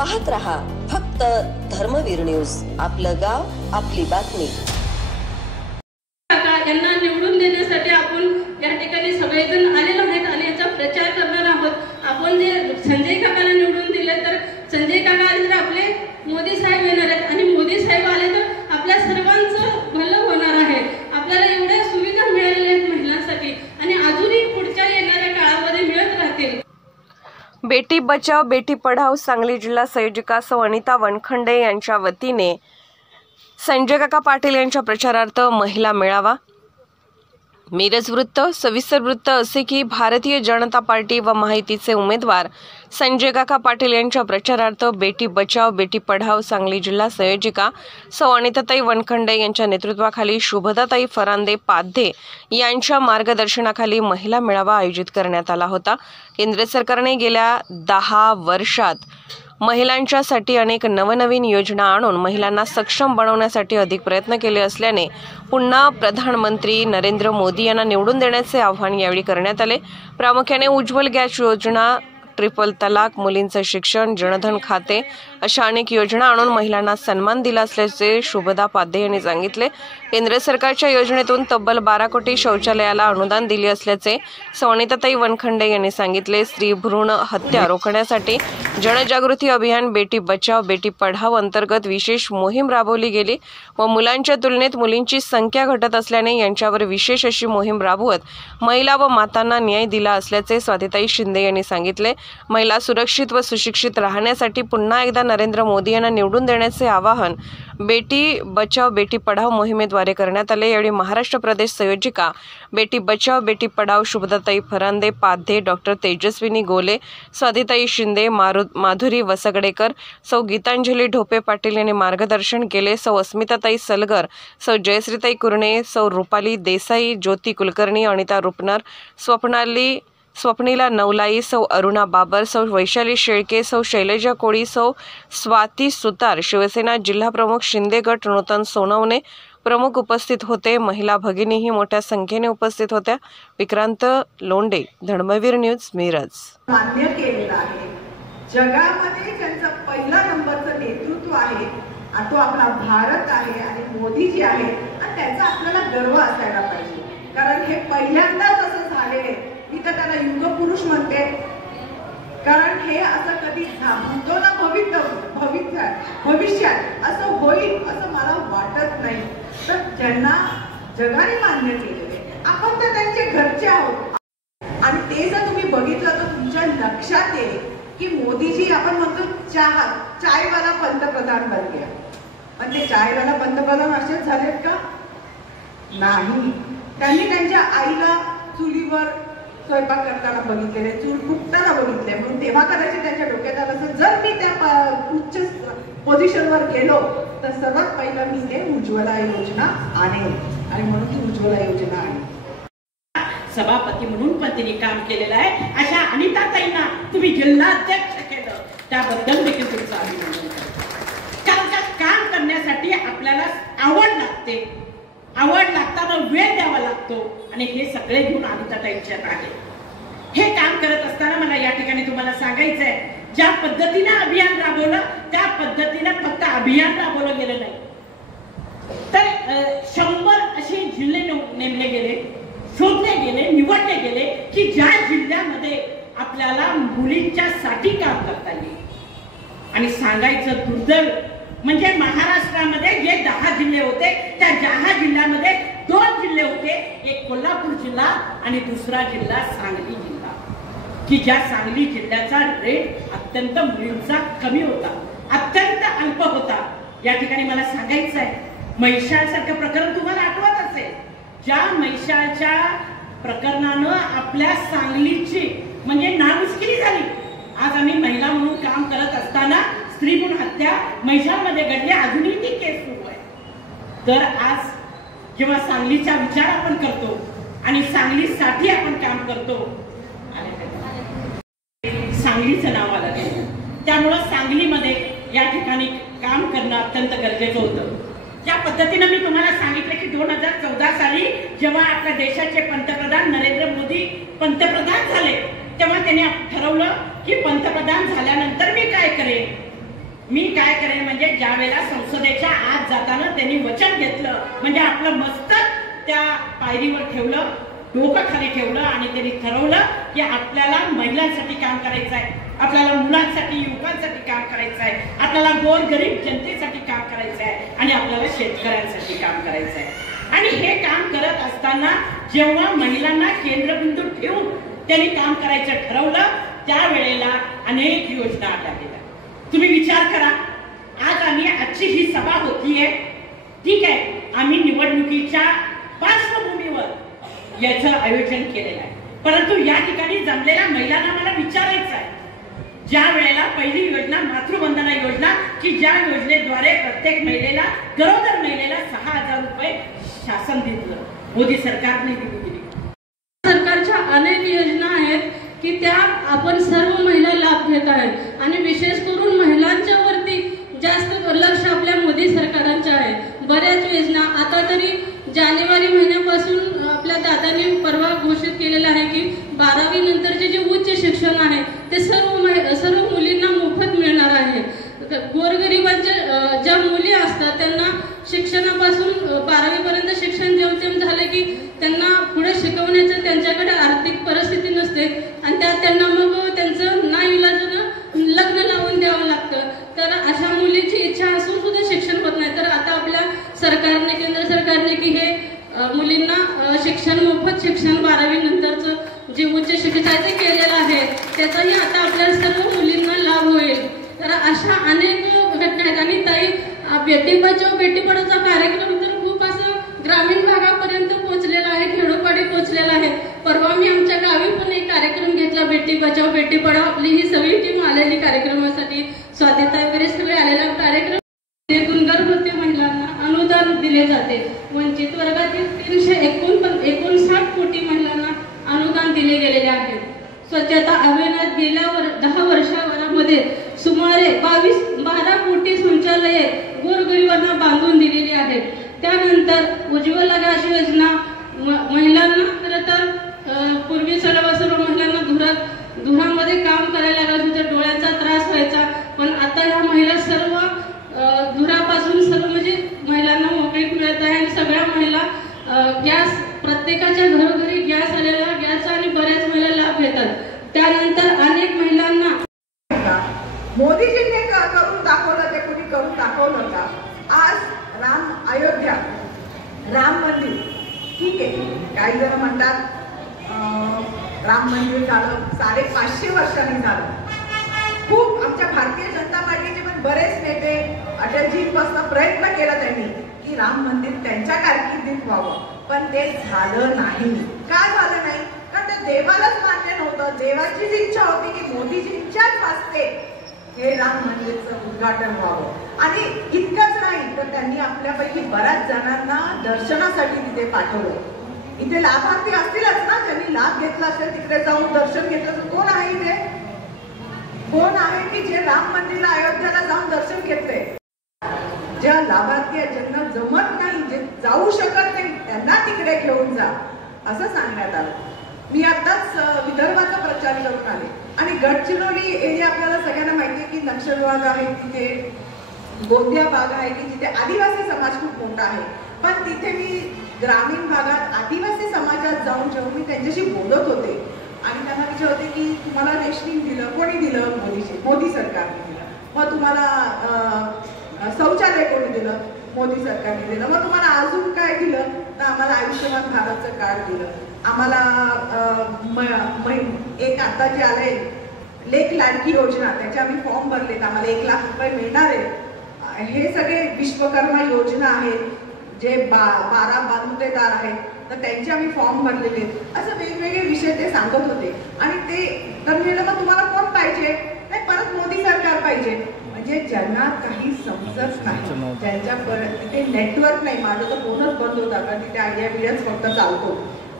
पाहत रहा फक्त धर्मवीर न्यूज, आपलं गाव आपली बातमी। यांना निवडून देण्यासाठी आपण या ठिकाणी सगळेजण आलेलो आहेत आणि याचा प्रचार करणार आहोत। आपण जे संजय काकाला निवडून दिले तर संजय काका आले तर आपले मोदी साहेब येणार आहेत आणि मोदी साहेब आले तर आपल्या सर्वांचं भलं होणार आहे। आपल्याला एवढ्या सुविधा मिळालेल्या आहेत महिलांसाठी आणि अजूनही पुढच्या येणाऱ्या काळामध्ये मिळत राहतील। बेटी बचाओ बेटी पढ़ाओ सांगली जिल्हा संयोजिका सौ अनिता वनखंडे यांच्या वतीने संजय काका पाटील यांच्या प्रचारार्थ महिला मेळावा। मिरज वृत्त। सविस्तर वृत्त असे की भारतीय जनता पार्टी व महायुतीचे उमेदवार संजय काका पाटील यांच्या प्रचारार्थ बेटी बचाओ बेटी पढ़ाओ सांगली जिल्हा संयोजिका सौ अनिताताई वनखंडे यांच्या नेतृत्वाखाली शुभदाताई फरांदे पाध्ये यांच्या मार्गदर्शनाखाली महिला मेळावा आयोजित करण्यात आला होता। केंद्र सरकारने गेल्या 10 वर्षात महिलांच्यासाठी अनेक नवनवीन योजना आणून महिलांना सक्षम बनवण्यासाठी अधिक प्रयत्न केले असल्याने पुन्हा प्रधानमंत्री नरेंद्र मोदी यांना निवडून देण्याचे आवाहन यावेळी करण्यात आले। प्रामुख्याने उज्ज्वल गॅस योजना, ट्रिपल तलाक, मुलींचे शिक्षण, जनधन खाते अशा अनेक योजना आणून महिलांना सन्मान दिला असल्याचे शुभदा पाध्ये यांनी सांगितले। केंद्र सरकारच्या योजनेतून तब्बल 12 कोटी शौचालयाला अनुदान दिले असल्याचे सौ अनिताताई वनखंडे यांनी सांगितले। स्त्री भ्रूण हत्या रोखण्यासाठी जनजागृती अभियान बेटी बचाओ बेटी पढ़ाओ अंतर्गत विशेष मोहीम राबवली गेली व मुलांच्या तुलनेत मुलींची संख्या घटत असल्याने यांच्यावर विशेष अशी मोहीम राबवत महिला व मातांना न्याय दिला असल्याचे स्वातीताई शिंदे यांनी सांगितले। महिला सुरक्षित व सुशिक्षित राहण्यासाठी पुन्हा एकदा नरेंद्र मोदी यांना निवडून देण्याचे आवाहन बेटी बचाओ बेटी पढ़ाओ मोहिमेद्वारे करण्यात आले। यावेळी महाराष्ट्र प्रदेश संयोजिका बेटी बचाओ बेटी पढ़ाओ शुभदाताई फरांदे पाध्ये, डॉक्टर तेजस्विनी गोले, स्वातीताई शिंदे, माधुरी वसगडेकर, सौ गीतांजली ढोपे पाटील यांनी मार्गदर्शन केले। सौ अस्मिताताई सलगर, सौ जयश्रीताई कुरणे, सौ रुपाली देसाई, ज्योती कुलकर्णी, अनिता रुपनर, स्वप्नीला नवलाई, सौ अरुणा बाबर, सौ वैशाली शेळके, सौ शैलजा कोळी, सौ स्वाती सुतार, शिवसेना जिल्हा प्रमुख शिंदे गट नूतन सोनवणे प्रमुख उपस्थित होते। महिला भगिनीही मोठ्या संख्येने उपस्थित होत्या। विक्रांत लोंढे, धर्मवीर न्यूज, मिरज। मान्य केलेला आहे, जगामध्ये त्यांचा पहिला नंबरचं नेतृत्व आहे तो आपला भारत आहे आणि मोदी जी आहे आणि त्याचा आपल्याला गर्व असायला पाहिजे, कारण हे पहिल्यांदाच असं झालेले। मी तर त्याला युग पुरुष म्हणते, कारण हे असं कधी म्हणतो ना भविष्यात असं होईल असं मला वाटत नाही। तर ज्यांना जगाने मान्य केलेले आपण तर त्यांचे घरचे आहोत आणि ते जर तुम्ही बघितलं तर तुमच्या लक्षात येईल की मोदीजी आपण म्हणतो चायवाला पंतप्रधान बन गया, पण ते चायवाला पंतप्रधान असेच झालेत का? नाही, त्यांनी त्यांच्या आईला चुलीवर स्वयंपाक करताना बघितलेले, चूल फुटताना बघितले, म्हणून तेव्हा कदाचित त्यांच्या डोक्यात आलं असेल जर मी त्या उच्च पोझिशनवर गेलो तर सर्वात पहिला मी ते उज्ज्वला योजना आणेन आणि म्हणून ती उज्ज्वला योजना आणेन। सभापती म्हणून पण तिने काम केलेलं आहे। अशा अनिताताईंना तुम्ही जिल्हाध्यक्ष केलं त्याबद्दल देखील तुमचं अभिनंदन करतो। कारण काम करण्यासाठी आपल्याला आवड लागते, आवड लागताना वेळ द्यावा लागतो आणि हे सगळे गुण अनिताताईंच्यात आहे। हे काम करत असताना मला या ठिकाणी तुम्हाला सांगायचं आहे, ज्या पद्धतीने अभियान राबवलं त्या पद्धतीने फक्त अभियान राबवलं गेलं नाही तर 100 असे जिल्हे नेमले गेले, शोधले गेले, निवडले गेले की ज्या जिल्ह्यामध्ये आपल्याला मुलींच्यासाठी काम करता येईल। आणि सांगायचं दुर्दैव म्हणजे महाराष्ट्रामध्ये जे 10 जिल्हे होते त्या 10 जिल्ह्यामध्ये 2 जिल्हे होते, एक कोल्हापूर जिल्हा आणि दुसरा जिल्हा सांगली जिल्हा, की ज्या सांगली जिल्ह्याचा रेट अत्यंत मुलींचा कमी होता, अत्यंत अल्प होता। या ठिकाणी मला सांगायचं आहे, म्हैसाळसारखं प्रकरण तुम्हाला आठवत असेल, ज्या म्हैसाळच्या प्रकरणानं आपल्या सांगलीची म्हणजे नामुष्किली झाली। आज आम्ही महिला म्हणून काम करत असताना स्त्री भ्रूण हत्या म्हैसाळमध्ये घडली, अजूनही ती केस सुरू आहे। तर आज जेव्हा सांगलीचा विचार आपण करतो आणि सांगलीसाठी आपण काम करतो, सांगलीचं नाव आलं, त्यामुळं सांगलीमध्ये या ठिकाणी काम करणं अत्यंत गरजेचं होतं। ज्या पद्धतीने मी तुम्हाला सांगितलं की 2014 साली जेव्हा आपल्या देशाचे पंतप्रधान नरेंद्र मोदी पंतप्रधान झाले तेव्हा त्यांनी ठरवलं की पंतप्रधान झाल्यानंतर मी काय करेन, मी काय करेन म्हणजे ज्या वेळेला संसदेच्या आत जाताना त्यांनी वचन घेतलं, म्हणजे आपलं मस्तक त्या पायरीवर ठेवलं, डोकं खाली ठेवलं आणि त्यांनी ठरवलं की आपल्याला महिलांसाठी काम करायचं आहे, आपल्याला मुलांसाठी युवकांसाठी काम करायचं आहे, आपल्याला गोरगरीब जनतेसाठी काम करायचं आहे आणि आपल्याला शेतकऱ्यांसाठी काम करायचं आहे. आणि हे काम करत असताना जेव्हा महिलांना केंद्रबिंदू ठेवून त्यांनी काम करायचं ठरवलं, त्यावेळेला अनेक योजना आल्या गेल्या. तुम्ही विचार करा, आजची ही सभा होतीये, ठीक आहे, आम्ही निवडणुकीच्या पार्श्वभूमीवर याचं आयोजन केलेलं आहे, परंतु या ठिकाणी जमलेल्या महिलांना मला विचारायचं आहे, ज्या वेळेला पहिली योजना मातृवंदना योजना, की ज्या योजनेद्वारे प्रत्येक महिलेला, गरोदर महिलेला 6,000 रुपये शासन दिलं, मोदी सरकारने दिली. सरकारच्या अनेक योजना आहेत की त्या आपण सर्व महिला लाभ घेत आहेत आणि विशेष करून महिलांच्या वरती जास्त लक्ष आपल्या मोदी सरकारांचं आहे. बऱ्याच योजना आता तरी जानेवारी महिन्यापासून आपल्या दादांनी परवा घोषित केलेलं आहे की 12वी नंतरचे जे उच्च शिक्षण आहे ते सर्व मुलींना मोफत मिळणार आहे. गोरगरिबांच्या ज्या मुली असतात त्यांना शिक्षणापासून 12वी पर्यंत शिक्षण जेमतेम झाले की त्यांना पुढे शिकवण्याचं त्यांच्याकडे आर्थिक परिस्थिती नसते आणि त्यात त्यांना मग त्यांचं नाईलाजानं लग्न लावून द्यावं लागतं. तर अशा मुलीची इच्छा असून सुद्धा शिक्षण होत नाही. तर आता आपल्या सरकारने, केंद्र सरकारने की हे मुलींना शिक्षण, मोफत शिक्षण 12वी नंतरचं जे उच्च शिक्षणाचे केलेलं आहे त्याचाही आता आपल्या सर्व मुलींना लाभ होईल. तर अशा अनेक घटना आहेत. आणि ताई, बेटी बचाव बेटी पढावचा कार्यक्रम तर खूप असं ग्रामीण भागापर्यंत पोहोचलेला आहे, खेडोपाडी पोहोचलेला आहे. परवा मी आमच्या गावी पण एक कार्यक्रम घेतला, बेटी बचाव बेटी पढाव. आपली ही सगळी टीम आलेली कार्यक्रमासाठी, स्वातीताई वगैरे सगळे आलेला कार्यक्रम. गर्भवती महिलांना अनुदान दिले जाते. वंचित वर्गातील 359 कोटी महिलांना अनुदान दिले गेलेले आहे. स्वच्छता अभियानात गेल्या 10 वर्षामध्ये सुमारे 12 कोटी शौचालये गोरगरिबांना बांधून दिलेली आहेत. त्यानंतर उज्ज्वला गॅस योजना महिलांना, खरं तर पूर्वी सर्व महिलांना धुरामध्ये काम करायला लागत होतं, डोळ्याचा त्रास व्हायचा, पण आता ह्या महिला सर्व धुरापासून सर्व म्हणजे महिलांना मोकळीक मिळत आहे. आणि सगळ्या महिला गॅस, प्रत्येकाच्या घरोघरी गॅस आलेला गॅस आणि बऱ्याच महिला लाभ घेतात. त्यानंतर अनेक महिलांना मोदीजींनी करून दाखवलं, ते कुणी करून दाखवलं का? आज अयोध्या राम मंदिर, ठीक आहे, काही जण म्हणतात राम मंदिर झालं 550 वर्षांनी झालं. खूप आमच्या भारतीय जनता पार्टीचे पण बरेच नेते, अटलजींपासून प्रयत्न केला त्यांनी की राम मंदिर त्यांच्या कारकिर्दीत व्हावं, पण ते झालं नाही. का झालं नाही? कारण ते देवालाच मान्य नव्हतं. देवाचीच इच्छा होती की मोदीजींच्याच हस्ते हे राम मंदिरचं उद्घाटन व्हावं. आणि इतकंच नाही, तर त्यांनी आपल्यापैकी बऱ्याच जणांना दर्शनासाठी तिथे पाठवलं. इथे लाभार्थी असतीलच ना, ज्यांनी लाभ घेतला असेल, तिकडे जाऊन दर्शन घेतलं असेल. कोण आहे इथे? कोण आहे की जे राम मंदिरला, अयोध्याला जाऊन दर्शन घेतले? ज्या लाभार्थी ज्यांना जमत नाही, जे जाऊ शकत नाही, त्यांना तिकडे घेऊन जा असं सांगण्यात आलं. मी आताच विदर्भाचा प्रचार करून आले आणि गडचिरोली एरिया आपल्याला सगळ्यांना माहिती आहे की नक्षलवाद आहे, तिथे गोंदिया भाग आहे की जिथे आदिवासी समाज खूप मोठा आहे. पण तिथे मी ग्रामीण भागात आदिवासी समाजात जाऊन जेव्हा मी त्यांच्याशी बोलत होते आणि त्यांना विचारत होते की तुम्हाला रेशनिंग दिलं, कोणी दिलं? मोदी सरकारने दिलं. मग तुम्हाला शौचालय कोणी दिलं? मोदी सरकारने दिलं. मग तुम्हाला अजून काय दिलं? तर आम्हाला आयुष्यमान भारतचं कार्ड दिलं, आम्हाला एक आता जे आलंय लेक लाडकी योजना, त्याचे आम्ही फॉर्म भरलेत, आम्हाला 1 लाख रुपये मिळणार आहे. हे सगळे विश्वकर्मा योजना आहेत, जे 12 बांधुतेदार आहेत, तर त्यांचे आम्ही फॉर्म भरलेले आहेत. असं वेगवेगळे विषय ते सांगत होते. आणि ते तर मी मग तुम्हाला कोण पाहिजे? नाही, परत मोदी सरकार पाहिजे. म्हणजे ज्यांना काही समजत नाही, ज्यांच्या तिथे नेटवर्क नाही. माझा तर फोनच बंद होता, कारण तिथे आयडिया बिडियाच फक्त चालतो,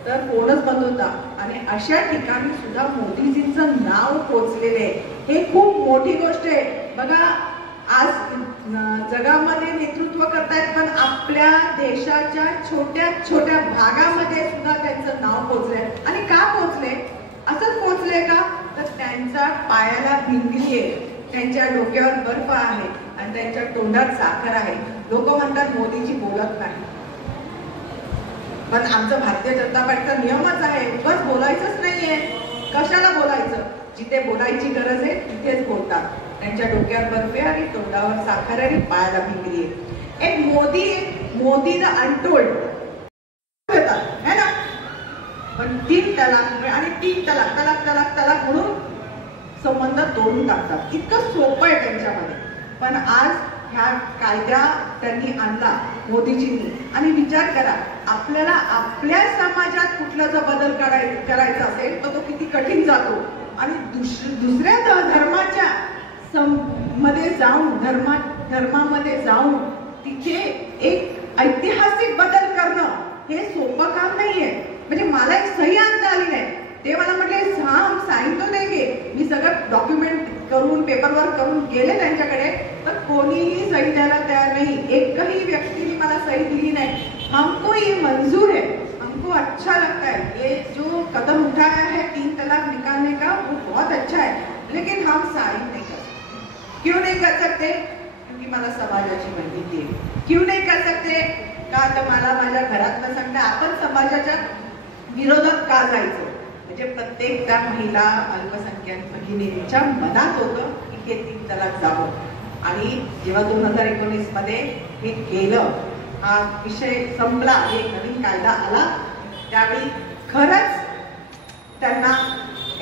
तर फोनच बंद होता. आणि अशा ठिकाणी सुद्धा मोदीजींचं नाव पोचलेले हे खूप मोठी गोष्ट आहे. बघा, आज जगामध्ये नेतृत्व करतायत, पण आपल्या देशाच्या छोट्या छोट्या भागामध्ये सुद्धा त्यांचं नाव पोचलंय. आणि का पोचले? असंच पोचले का? तर त्यांचा पायाला भिंगरी आहे. त्यांच्या डोक्यावर बर्फ आहे आणि त्यांच्या तोंडात साखर आहे. लोक म्हणतात मोदीजी बोलत नाही, पण आमचं भारतीय जनता पार्टीचा नियमच आहे बस बोलायचंच नाहीये. कशाला बोलायचं? जिथे बोलायची गरज आहे तिथेच बोलतात. त्यांच्या डोक्यावर बर्फ आहे आणि तोंडावर साखर आणि पायाला भिंगरी आहे. एक मोदी द अनटोल्ड है ना, पण 3 तलाक आणि 3 तलाक तलाक तलाक तलाक म्हणून संबंध तोडून टाकतात. इतकं सोपं आहे त्यांच्यामध्ये. पण आज ह्या कायदा त्यांनी आणला मोदीजींनी, आणि विचार करा आपल्याला आपल्या समाजात कुठला जर बदल करायचा असेल तर तो किती कठीण जातो. आणि दुसऱ्या धर्माच्या मध्ये जाऊन धर्मामध्ये जाऊन तिथे एक ऐतिहासिक बदल करणं हे सोपं काम नाहीये. म्हणजे मला एक सही आणता आली नाही. ते मला म्हटले हम साईन तो देंगे. मी सगळं डॉक्युमेंट करून पेपरवर्क करून गेले त्यांच्याकडे, तर कोणीही सही द्यायला तयार नाही. एकही व्यक्तीने मला सही दिली नाही. हमको ये मंजूर है, हमको अच्छा लगता है, ये जो कदम उठाया है 3 तलाक निकालने का वो बहुत अच्छा है, लेकिन हम साइन नहीं कर सकते. क्यों नहीं कर सकते? क्योंकि मला समाजाची माहिती आहे. क्यों नहीं कर सकते? का तर मला माझ्या घरातलं सांगता आपण समाजाच्या विरोधात का जायचं. म्हणजे प्रत्येक त्या महिला अल्पसंख्याक भगिनींच्या मनात होतं की हे 3 तलाक जावं. आणि जेव्हा 2019 मध्ये हे केलं, हा विषय संपला, एक नवीन कायदा आला, त्यावेळी खरंच त्यांना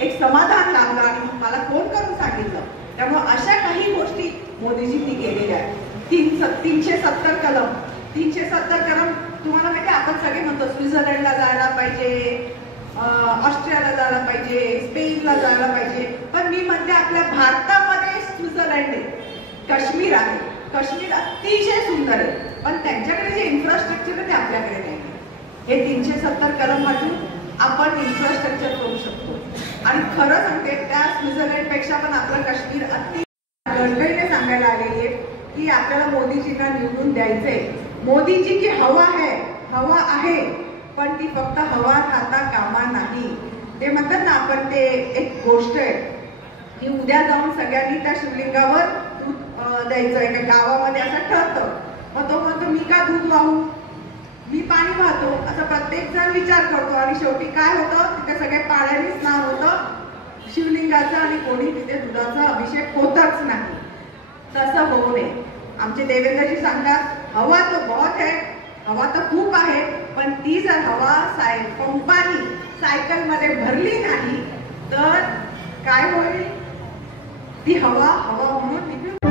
एक समाधान लाभलं आणि मला फोन करून सांगितलं. त्यामुळे अशा काही गोष्टी मोदीजींनी केलेल्या आहेत. 370 कलम 370 कलम तुम्हाला माहिती, आपण सगळे म्हणतो स्वित्झर्लंडला जायला पाहिजे, ऑस्ट्रियाला जायला पाहिजे, स्पेनला जायला पाहिजे, पण मी म्हणते आपल्या भारतामध्ये स्वित्झर्लंड आहे, काश्मीर आहे. काश्मीर अतिशय सुंदर आहे, पण त्यांच्याकडे जे इन्फ्रास्ट्रक्चर आहे ते आपल्याकडे नाही. हे 370 कलम वाटून आपण इन्फ्रास्ट्रक्चर करू शकतो. आणि खरं सांगते त्या स्वित्झर्लंड पेक्षा पण आपलं काश्मीर अति गडबडीने सांगायला आलेली आहे की आपल्याला मोदीजींना निवडून द्यायचंय. मोदीजी की हवा आहे, पण ती फक्त हवा खाता कामा नाही. ते म्हणतात ना, आपण ते एक गोष्ट आहे की उद्या जाऊन सगळ्यांनी त्या शिवलिंगावर दूध द्यायचं. एका गावामध्ये असं ठरतं, मग तो म्हणतो मी का दूध वाहू, मी पाणी वाहतो, असं प्रत्येक जण विचार करतो. आणि शेवटी काय होतं, तिथे सगळे पाण्याने स्नान होतं शिवलिंगाचं आणि कोणी तिथे दुधाचा अभिषेक होतच नाही. तसं होऊ नये. आमचे देवेंद्रजी सांगतात हवा तो बहुत है, हवा तर खूप आहे, पण ती जर हवा पंपानी सायकल मध्ये भरली नाही तर काय होईल, ती हवा म्हणून निघून